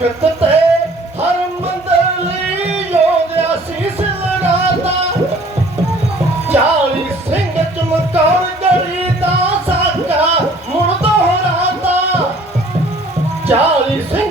ਤਾਕਤ ਤੇ ਹਰ ਮੰਦਰ ਲਈ ਯੋਗ ਆਸੀਸ ਲਗਾਤਾ। 40 ਸਿੰਘ ਚਮਕਾਉਣ ਗੜੀ ਦਾ ਸਾਕਾ ਮੁੜ ਦੋਹਰਾਤਾ। 40 ਸਿੰਘ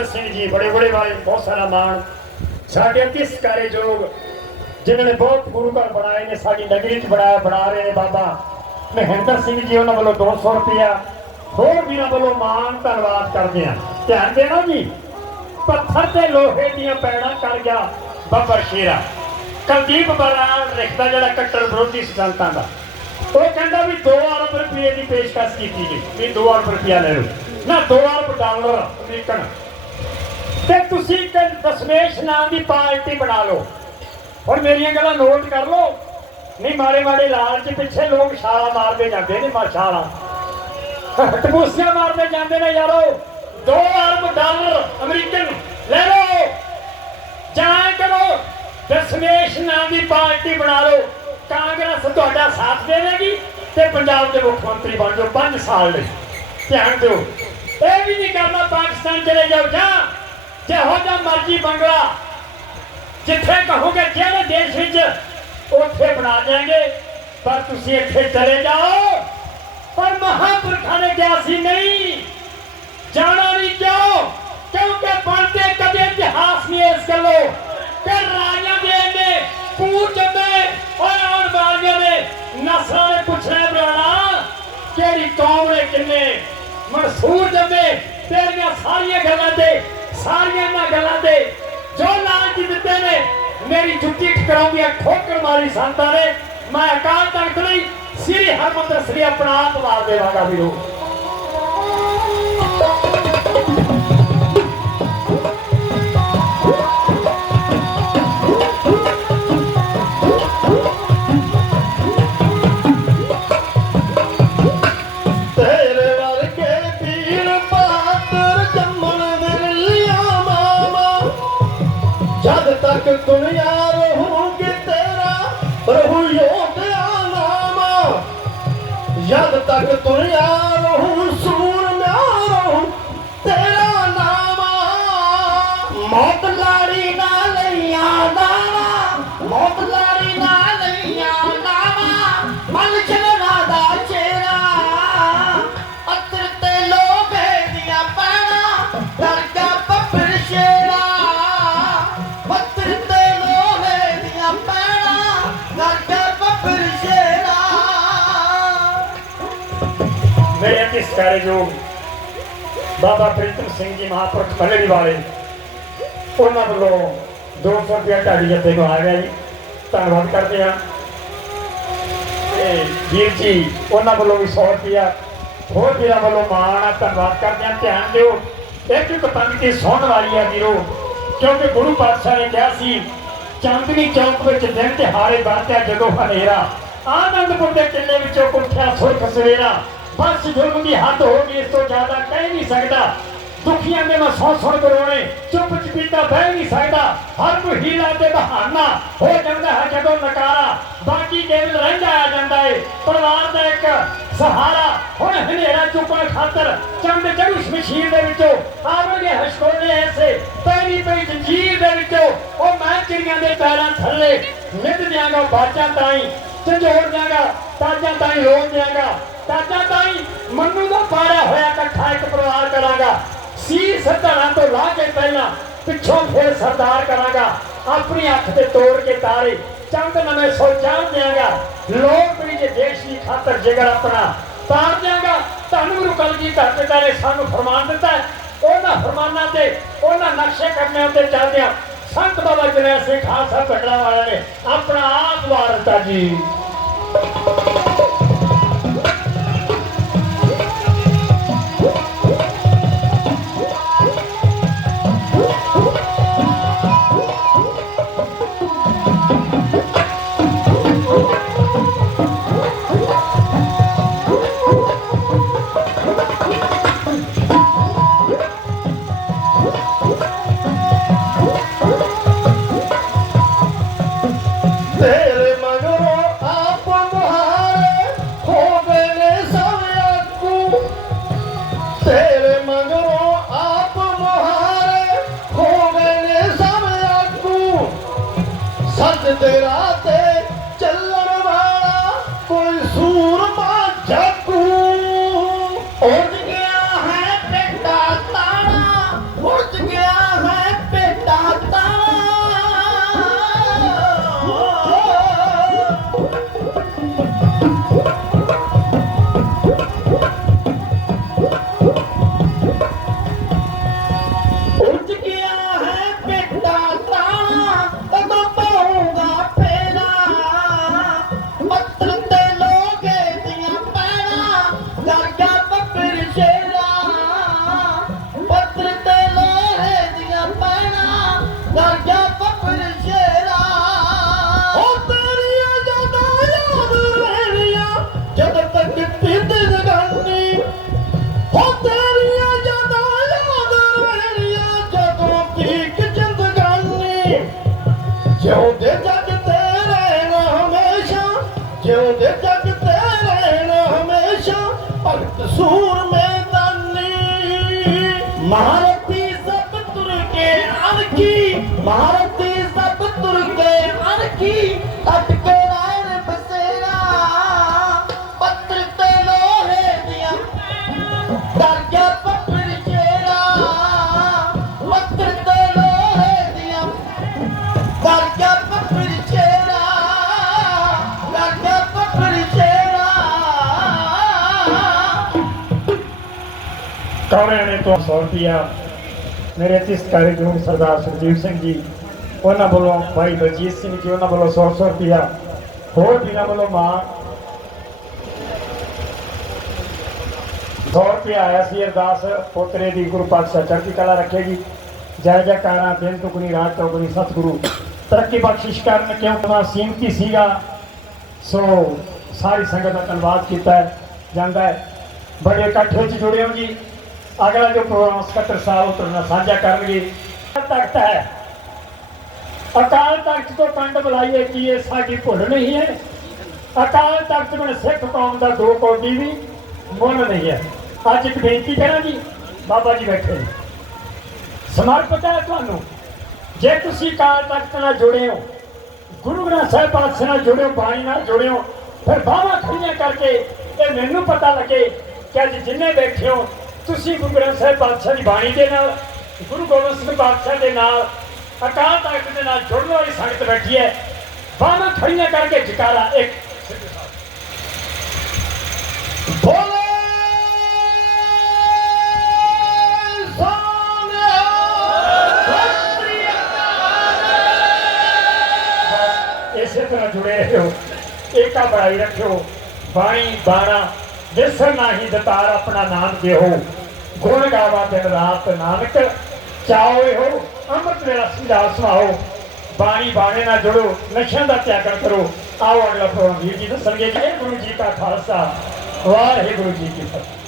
ਜਸਵਿੰਦਰ ਸਿੰਘ ਜੀ ਬੜੇ ਬੜੇ ਵਾਲੇ, ਬਹੁਤ ਸਾਰਾ ਮਾਣ। ਸਾਡੇ ਅਤੀ ਸਤਿਕਾਰਯੋਗ ਜਿਨ੍ਹਾਂ ਨੇ ਬਹੁਤ ਗੁਰੂ ਘਰ ਬਣਾਏ ਨੇ, ਸਾਡੀ ਨਗਰੀ ਚ ਬਣਾਇਆ ਬਣਾ ਰਹੇ ਨੇ ਬਾਬਾ। ਮਹਿੰਦਰ ਸਿੰਘ ਜੀ ਉਹਨਾਂ ਵੱਲੋਂ 200 ਰੁਪਇਆ, ਹੋਰ ਵੀਰਾਂ ਵੱਲੋਂ ਮਾਣ, ਧੰਨਵਾਦ ਕਰਦੇ ਆ ਧਿਆਨ ਦੇਣਾ ਜੀ, ਪੱਥਰ ਤੇ ਲੋਹੇ ਦੀਆਂ ਪੈੜਾਂ ਕਰ ਗਿਆ ਬੱਬਰ ਸ਼ੇਰਾ। ਕੁਲਦੀਪ ਬਰਾੜ ਲਿਖਦਾ ਜਿਹੜਾ ਕੱਟੜ ਵਿਰੋਧੀ ਸਿਧਾਂਤਾਂ ਦਾ। ਉਹ ਕਹਿੰਦਾ ਵੀ 2 ਅਰਬ ਰੁਪਏ ਦੀ ਪੇਸ਼ਕਸ਼ ਕੀਤੀ ਗਈ। ਵੀ 2 ਅਰਬ ਰੁਪਇਆ ਲੈ ਲਓ। ਨਾ 2 ਅਰਬ ਡਾਲਰ, ਅਮਰੀਕਨ। ਤੇ ਤੁਸੀਂ ਦਸ਼ਮੇਸ਼ ਨਾਂ ਦੀ ਪਾਰਟੀ ਬਣਾ ਲਓ। ਹੁਣ ਮੇਰੀਆਂ ਗੱਲਾਂ ਨੋਟ ਕਰ ਲਓ। ਨਹੀਂ ਮਾਰੇ ਮਾਰੇ ਲਾਲਚ ਪਿੱਛੇ ਲੋਕ ਛਾਲਾ ਮਾਰਦੇ ਜਾਂਦੇ ਨੇ, ਮਾ ਟਪੂਸੀਆਂ ਮਾਰਦੇ ਜਾਂਦੇ ਨੇ ਯਾਰੋ। 2 ਅਰਬ ਡਾਲਰ ਅਮਰੀਕਨ, ਲੈ ਲਓ। ਜਾਂ ਕਰੋ। ਦਸ਼ਮੇਸ਼ ਨਾਂ ਦੀ ਪਾਰਟੀ ਬਣਾ ਲਓ। ਕਾਂਗਰਸ ਤੁਹਾਡਾ ਸਾਥ ਦੇਵੇਗੀ ਤੇ ਪੰਜਾਬ ਦੇ ਮੁੱਖ ਮੰਤਰੀ ਬਣ ਜਾਓ 5 ਸਾਲ ਲਈ ਧਿਆਨ ਦਿਓ। ਇਹ ਵੀ ਨਹੀਂ ਕਰਨਾ ਪਾਕਿਸਤਾਨ ਚਲੇ ਜਾਓ। ਜਾਂ ਜਿਹੋ ਜਿਹਾ ਮਰਜ਼ੀ ਬੰਗਲਾ ਜਿੱਥੇ ਕਹੋਗੇ ਜਿਹੜੇ ਦੇਸ਼ ਵਿੱਚ ਉੱਥੇ ਬਣਾ ਦੇਾਂਗੇ ਪਰ ਤੁਸੀਂ ਇੱਥੇ ਚਲੇ ਜਾਓ। ਪਰ ਮਹਾਪੁਰਖਾਂ ਨੇ ਕਿਹਾ ਸੀ, ਨਹੀਂ, ਜਾਣਾ ਨਹੀਂ ਕਿਉਂ? ਕਿਉਂਕਿ ਬਣਦੇ ਕਦੇ ਇਤਿਹਾਸ ਨਹੀਂ ਇਸ ਗੱਲੋਂ। ਕਿ ਰਾਜਾ ਦੇ ਨੇ ਪੂਰ ਜੰਮੇ ਓਏ ਆਉਣ ਵਾਲੀਆਂ ਨੇ ਨਸਲਾਂ ਨੇ ਪੁੱਛਣਾ ਬਰਾਣਾ ਕਿਹੜੀ ਕੌਮ ਨੇ ਕਿੰਨੇ ਮਨਸੂਰ ਜੰਮੇ ਤੇਰੀਆਂ ਸਾਰੀਆਂ ਗੱਲਾਂ ਤੇ ਸਾਰੀਆਂ ਇਹਨਾਂ ਗੱਲਾਂ ਤੇ ਜੋ ਲਾਲਚ ਦਿੱਤੇ ਨੇ, ਮੇਰੀ ਜੁੱਤੀ ਟਕਰਾਉਂਦੀ ਠੋਕਰ ਮਾਰੀ ਸੰਤਾਂ ਨੇ। ਮੈਂ ਅਕਾਲ ਤਖਤ ਲਈ ਸ੍ਰੀ ਹਰਮੰਦਰ ਸ੍ਰੀ ਆਪਣਾ ਆਪ ਵਾਰ ਦੇਵਾਂਗਾ ਵੀਰੋ। ਤੱਕ ਦੁਨੀਆ ਰਹੂਗੀ ਤੇਰਾ ਰਹੂ ਯੋਧਿਆ ਨਾਮਾ। ਜਦ ਤੱਕ ਦੁਨੀਆ ਮੇਰੇ ਸਾਰੇ ਜੋ ਬਾਬਾ ਪ੍ਰੀਤਮ ਸਿੰਘ ਜੀ ਮਹਾਂਪੁਰਖ ਭਲੇੜੀ ਵਾਲੇ। ਉਹਨਾਂ ਵੱਲੋਂ 200 ਰੁਪਇਆ ਢਾਡੀ ਜੱਥੇ ਨੂੰ ਆ ਗਿਆ ਜੀ। ਧੰਨਵਾਦ ਕਰਦੇ ਹਾਂ। ਤੇ ਵੀਰ ਜੀ, ਉਹਨਾਂ ਵੱਲੋਂ ਵੀ 100 ਰੁਪਇਆ, ਹੋਰ ਵੀਰਾਂ ਵੱਲੋਂ ਮਾਣ ਆ, ਧੰਨਵਾਦ ਕਰਦੇ ਹਾਂ। ਧਿਆਨ ਦਿਓ, ਇੱਕ ਇੱਕ ਪੰਕਤੀ ਸੌਣ ਵਾਲੀ ਆ ਵੀਰੋ, ਕਿਉਂਕਿ ਗੁਰੂ ਪਾਤਸ਼ਾਹ ਨੇ ਕਿਹਾ ਸੀ, ਚਾਂਦਨੀ ਚੌਕ ਵਿੱਚ ਦਿਨ ਤਿਹਾਰੇ ਵਰਤਿਆ ਜਦੋਂ ਹਨੇਰਾ, ਆਨੰਦਪੁਰ ਦੇ ਕਿਲੇ ਵਿੱਚੋਂ ਉੱਠਿਆ ਸੁਰਖ ਸਵੇਰਾ ਬਸ ਜ਼ੁਲਮ ਦੀ ਹੱਦ ਹੋ ਗਈ, ਇਸ ਤੋਂ ਜ਼ਿਆਦਾ ਕਹਿ ਨਹੀਂ ਸਕਦਾ। ਦੁਖੀਆਂ ਦੇ ਮੈਂ ਸੌ ਸੁਣ ਕਰੋਣੇ ਚੁੱਪ ਚਪੀਤਾ ਬਹਿ ਨਹੀਂ ਸਕਦਾ। ਹਰ ਕੋਈ ਹੀਲਾ ਤੇ ਬਹਾਨਾ ਹੋ ਜਾਂਦਾ ਹੈ ਜਦੋਂ ਨਕਾਰਾ। ਬਾਕੀ ਕੇਵਲ ਰਹਿੰਦਾ ਆ ਜਾਂਦਾ ਏ। ਪਰਿਵਾਰ ਦਾ ਇੱਕ ਸਹਾਰਾ ਹੁਣ ਹਨੇਰਾ ਚੁੱਕਣ ਖਾਤਰ ਚੰਦ ਚੜੂ ਸ਼ਮਸ਼ੀਰ ਦੇ ਵਿੱਚੋਂ। ਆਵਣਗੇ ਹਸ਼ਕੋਲੇ ਐਸੇ, ਪੈਰੀ ਪਈ ਜੰਜੀਰ ਦੇ ਵਿੱਚੋਂ। ਉਹ ਮੈਂ ਚਿੜੀਆਂ ਦੇ ਪੈਰਾਂ ਥੱਲੇ ਨਿੱਧ ਦਿਆਂਗਾ, ਬਾਜਾਂ ਤਾਈ, ਝੰਜੋੜ ਦਿਆਂਗਾ, ਤਾਜਾਂ ਤਾਈ ਰੋਣ ਦਿਆਂਗਾ। ਤਾਜਾਂ ਤਾਈ ਮੰਨੂ ਦਾ ਪਾੜਿਆ ਹੋਇਆ ਇਕੱਠਾ ਇੱਕ ਪਰਿਵਾਰ ਕਰਾਂਗਾ। ਸੀਰ ਸੱਧਣਾ ਤੋਂ ਲਾ ਕੇ ਪਹਿਲਾਂ ਪਿੱਛੋਂ ਫਿਰ ਸਰਦਾਰ ਕਰਾਂਗਾ। ਆਪਣੀ ਅੱਖ ਤੇ ਤੋੜ ਕੇ ਤਾਰੇ, ਚੰਦ ਨਵੇਂ ਸੋ ਦਿਆਂਗਾ। ਲੋਕ ਵੀ ਜੇ ਦੇਸ਼ ਦੀ ਖਾਤਰ ਜਿਗਰ ਆਪਣਾ ਤਾਰ ਦਿਆਂਗਾ ਤੁਹਾਨੂੰ ਗੁਰੂ ਕਲਗੀ ਧਰ ਨੇ ਸਾਨੂੰ ਫਰਮਾਨ ਦਿੱਤਾ ਉਹਨਾਂ ਫਰਮਾਨਾਂ ਤੇ, ਉਹਨਾਂ ਨਕਸ਼ੇ ਕਰਨੇ ਉੱਤੇ ਚੱਲਦਿਆਂ ਸੰਤ ਬਾਬਾ ਜਨੈਲ ਸਿੰਘ ਖਾਲਸਾ ਪਿੰਡਾਂ ਵਾਲਿਆਂ ਨੇ ਆਪਣਾ ਆਪ ਵਾਰਤਾ ਜੀ। Only ਮਹਾਰਤੀ ਸਭ ਤੁਰ ਕੇ ਅਰਕੀ ਮਹਾਰਤੀ ਸਭ ਕੌਰਿਆਂ ਨੇ ਤੋਂ 100 ਰੁਪਿਆ ਮੇਰੇ ਤਿਸਕਾਰੀ ਜੂ ਸਰਦਾਰ ਸੁਖਜੀਤ ਸਿੰਘ ਜੀ, ਉਹਨਾਂ ਵੱਲੋਂ ਭਾਈ ਬਲਜੀਤ ਸਿੰਘ ਜੀ, ਉਹਨਾਂ ਵੱਲੋਂ 100 100 ਰੁਪਿਆ ਹੋਰ ਜਿਨ੍ਹਾਂ ਵੱਲੋਂ ਮਾਂ 100 ਰੁਪਿਆ ਆਇਆ ਸੀ, ਅਰਦਾਸ ਪੋਤਰੇ ਦੀ ਗੁਰੂ ਪਾਤਸ਼ਾਹ ਚੜ੍ਹਦੀ ਕਲਾ ਰੱਖੇਗੀ। ਜੈ ਜੈਕਾਰਾਂ ਦਿਨ ਟੁਕਣੀ ਰਾਤ ਚੌਗਣੀ, ਸਤਿਗੁਰੂ। ਤਰੱਕੀ ਬਖਸ਼ਿਸ਼ ਕਰਨ ਕਿਉਂਕਿ ਸੀਮਤੀ ਸੀਗਾ। ਸੋ ਸਾਰੀ ਸੰਗਤ ਦਾ ਧੰਨਵਾਦ ਕੀਤਾ ਹੈ, ਜਾਂਦਾ ਹੈ। ਬੜੇ ਇਕੱਠ ਵਿੱਚ ਜੁੜੇ ਹੋ ਜੀ। ਅਗਲਾ ਜੋ ਪ੍ਰੋਗਰਾਮ ਸਕੱਤਰ ਸਾਹਿਬ ਉਤਰਨਾ ਸਾਂਝਾ ਕਰਨਗੇ। ਤਖਤ ਹੈ। ਅਕਾਲ ਤਖਤ ਤੋਂ ਪਿੰਡ ਬੁਲਾਈਏ ਕੀ ਇਹ ਸਾਡੀ ਭੁੱਲ ਨਹੀਂ ਹੈ? ਅਕਾਲ ਤਖਤ ਬਿਨ ਸਿੱਖ ਕੌਮ ਦਾ ਦੋ ਕੌਡੀ ਵੀ ਮੁੱਲ ਨਹੀਂ ਹੈ। ਅੱਜ ਇੱਕ ਬੇਨਤੀ ਕਰਾਂ ਜੀ ਬਾਬਾ ਜੀ ਬੈਠੇ ਨੇ। ਸਮਰਪਿਤ ਹੈ ਤੁਹਾਨੂੰ, ਜੇ ਤੁਸੀਂ ਅਕਾਲ ਤਖਤ ਨਾਲ ਜੁੜੇ ਹੋ, ਗੁਰੂ ਗ੍ਰੰਥ ਸਾਹਿਬ ਪਾਤਸ਼ਾਹ ਨਾਲ ਜੁੜਿਓ ਬਾਣੀ ਨਾਲ ਜੁੜਿਓ ਫਿਰ ਬਾਹਾਂ ਖੜੀਆਂ ਕਰਕੇ ਇਹ ਮੈਨੂੰ ਪਤਾ ਲੱਗੇ ਕਿ ਅੱਜ ਜਿੰਨੇ ਬੈਠੇ ਹੋ ਤੁਸੀਂ ਗੁਰੂ ਗ੍ਰੰਥ ਸਾਹਿਬ ਪਾਤਸ਼ਾਹ ਦੀ ਬਾਣੀ ਦੇ ਨਾਲ, ਗੁਰੂ ਗੋਬਿੰਦ ਸਿੰਘ ਪਾਤਸ਼ਾਹ ਦੇ ਨਾਲ, ਅਕਾਲ ਤਖਤ ਦੇ ਨਾਲ ਜੁੜਨ ਵਾਲੀ ਸੰਗਤ ਬੈਠੀ ਹੈ। ਬਾਹਾਂ ਖੜੀਆਂ ਕਰਕੇ ਜਕਾਰਾ, ਇੱਕ ਬੋਲੇ ਸੋਨਿਆ ਸਤਿ ਇਸੇ ਤਰ੍ਹਾਂ ਜੁੜੇ ਰਹੋ। ਏਕਾ ਬਣਾਈ ਰੱਖਿਓ। ਬਾਣੀ ਬਾਣਾ ਵਿਸਰ ਨਾਹੀ ਦਤਾਰ ਆਪਣਾ ਨਾਮ ਦੇਹੋ ਗੁਣ ਗਾਵਾ ਦਿਨ ਰਾਤ ਨਾਨਕ, ਚਾਓ ਇਹੋ, ਅੰਮ੍ਰਿਤ ਵੇਲਾ ਸਿਧਾ ਸੁਣਾਓ ਬਾਣੀ ਬਾਣੇ ਨਾਲ ਜੁੜੋ, ਨਸ਼ਿਆਂ ਦਾ ਤਿਆਗਣ ਕਰੋ। ਆਓ ਅਗਲਾ ਪ੍ਰੋਗਰਾਮ ਵੀਰ ਜੀ ਦੱਸਣਗੇ ਜੀ ਗੁਰੂ ਜੀ ਕਾ ਖਾਲਸਾ। ਵਾਹਿਗੁਰੂ ਜੀ ਕੀ ਫਤਿਹ।